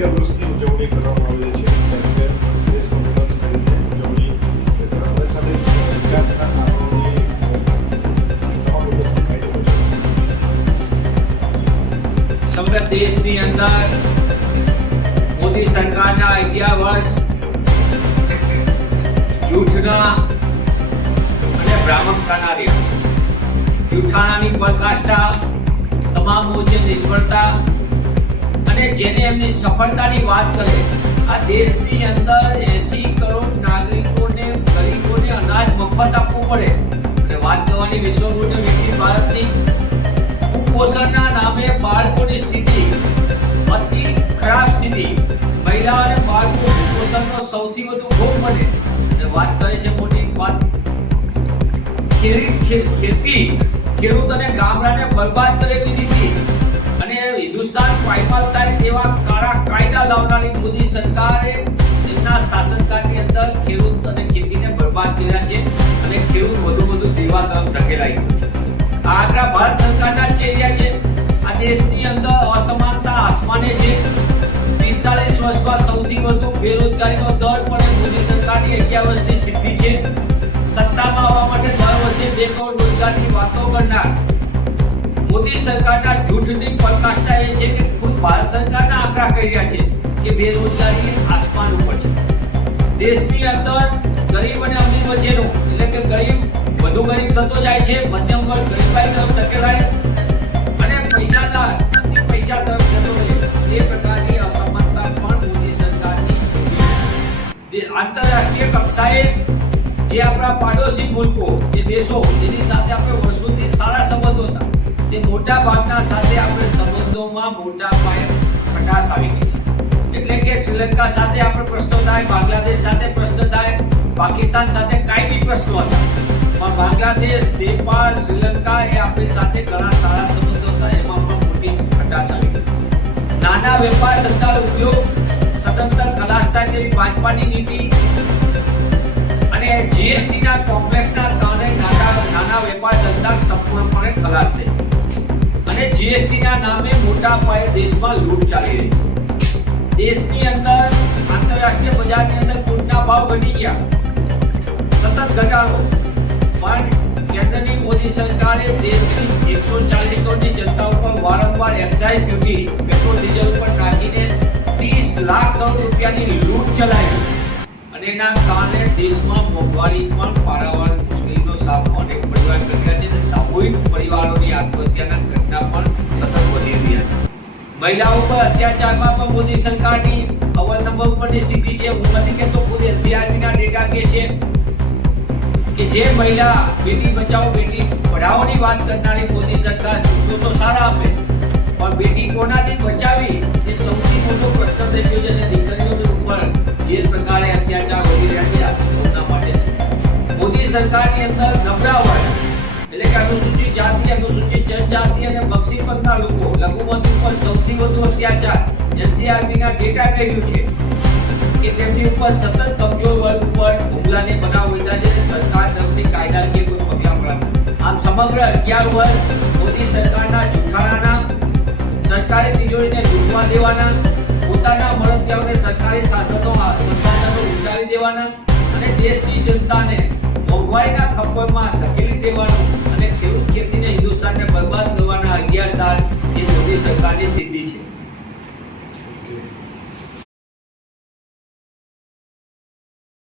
11 વર્ષની ઉજવણી કરવામાં આવી છે. પ્રેસ કોન્ફરન્સ કરીને ઉજવણી કરવા સાથે વિકાસના કામોની તમામ લોકો સુધી ફાયદો પહોંચે. સમગ્ર દેશની અંદર મોદી સરકારના 11 વર્ષ જૂઠના અને ભ્રામક કરનારી જૂઠાણાની પરાકાષ્ઠા, તમામ મોરચે નિષ્ફળતા અને જેને એમની સફળતાની વાત કરે, આ દેશની અંદર 80 કરોડ નાગરિકોને, ગરીબોને અનાજ મફત આપવું પડે અને વાત કરવાની વિશ્વગુરુ વિકસિત ભારતની કુપોષણના નામે બાળકોની સ્થિતિ અતિ ખરાબ સ્થિતિ, મહિલા અને બાળકો કુપોષણનો સૌથી વધુ ભોગ બને અને વાત કરે છે મોટી વાત ખેતી, ખેડૂત અને ગામડાને બરબાદ કરી દીધી અને હિન્દુસ્તાન પાયમાલ થાય તેવા કાળા કાયદા લાવનારી મોદી સરકારે તેમના શાસનકાળની અંદર ખેડૂત અને ખેતીને બરબાદ કર્યા છે અને ખેડૂત વધુ દેવા તરફ ધકેલાઈ ગયો છે. આ આંકડા ભારત સરકારના જ કહી રહ્યા છે. આ દેશની અંદર અસમાનતા આસમાને છે. 45 વર્ષમાં સૌથી વધુ બેરોજગારીનો દર પણ મોદી સરકારની 11 વર્ષની સિદ્ધિ છે. સત્તામાં આવવા માટે દર વર્ષે 2 કરોડ રોજગારની વાતો કરનાર મોદી સરકારના જૂઠની પરાકાષ્ઠા એ છે કે ખુદ ભારત સરકારના આંકડા કહી રહ્યા છે કે બેરોજગારી આસમાન ઉપર છે. દેશની અંદર ગરીબ અને અમીર વચ્ચેનો, એટલે કે ગરીબ વધુ ગરીબ થતો જાય છે, મધ્યમ વર્ગ ગરીબાઈ તરફ ધકેલાય અને પૈસાદાર અતિ પૈસા તરફ જતો રહે, એ પ્રકારની અસમાનતા પણ મોદી સરકારની સિદ્ધિ છે. આંતરરાષ્ટ્રીય કક્ષાએ જે આપણા પાડોશી મુલ્કો, જે દેશો જેની સાથે આપણે વર્ષોથી સારા સંબંધો હતા, તે મોટા ભાગના સાથે આપણે સંબંધોમાં મોટા પાયે ખટાશ આવી ગઈ છે. એટલે કે શ્રીલંકા સાથે આપણે પ્રશ્નો થાય, બાંગ્લાદેશ સાથે પ્રશ્ન થાય, પાકિસ્તાન સાથે કાયમી પ્રશ્નો હતા, પણ બાંગ્લાદેશ, નેપાળ, શ્રીલંકા એ આપણી સાથે ઘણા સારા સંબંધો હતા, એમાં પણ મોટી ખટાશ આવી ગઈ. નાના વેપાર ધંધા ઉદ્યોગ સતત ખલાસ થાય તેવી ભાજપાની નીતિ અને જીએસટી ના કોમ્પ્લેક્સના કારણે નાના વેપાર ધંધા સંપૂર્ણપણે ખલાસ થઈ અને જીએસટી ના નામે મોટા પાયે દેશમાં લૂંટ ચાલી રહી છે. દેશની અંદર આંતરરાષ્ટ્રીય બજારની અંદર ક્રૂડના ભાવ ઘટી ગયા, સતત ઘટાડો, પણ કેન્દ્રની મોદી સરકારે દેશની 140 કરોડની જનતા ઉપર વારંવાર એક્સાઇઝ ડ્યુટી પેટ્રોલ ડીઝલ ઉપર નાખીને 30 લાખ કરોડ રૂપિયાની લૂંટ ચલાવી અને એના કારણે દેશમાં મોંઘવારી પણ પારાવાર મુશ્કેલીનો સામનો અનેક પરિવાર કરી રહ્યા છે અને સામૂહિક પરિવારોની આત્મહત્યાના ઘટના પણ સતત વધી રહ્યા છે. મહિલાઓ પર અત્યાચારમાં પણ મોદી સરકારની અવ્વલ નંબર ઉપરની સિદ્ધિ છે. હું નથી કહેતો, ખુદ એનસીઆરટીના ડેટા કહે છે કે જે મહિલા બેટી બચાવો બેટી પઢાઓની વાત કરનારી મોદી સરકાર સૂત્રો તો સારા આપે, પણ બેટી કોનાથી બચાવી એ સૌથી મોટો પ્રશ્ન થઈ ગયો છે અને દીકરીઓની ઉપર જે પ્રકારે અત્યાચાર વધી રહ્યા છે આપણી સૌના માટે છે. મોદી સરકારની અંદર નબળા વર્ગ, એટલે કે અનુસૂચિત જાતિ, અનુસૂચિત જનજાતિ અને બક્ષી પંથના લોકો, લઘુમતી ઉપર સૌથી વધુ અત્યાચાર એનસીઆરટીના ડેટા કહ્યું છે કે તેમની ઉપર સતત કમજોર વર્ગ ઉપર હુમલાને બનાવ વધ્યા છે. સરકાર તરફથી કાયદાકીય કોઈ પગલાં મળ્યા. આમ સમગ્ર 11 વર્ષ મોદી સરકારના જૂઠાણાના, સરકારી તિજોરીને લૂંટવા દેવાના, પોતાના મળતિયાઓને સરકારી સંસાધનો ઉતારી દેવાના અને દેશની જનતાને મોંઘવારીના ખપ્પરમાં ધકેલી દેવાનો અને ખેડૂત ખેતીને હિન્દુસ્તાનને બરબાદ કરવાના 11 સાલ એ મોદી સરકારની સિદ્ધિ છે.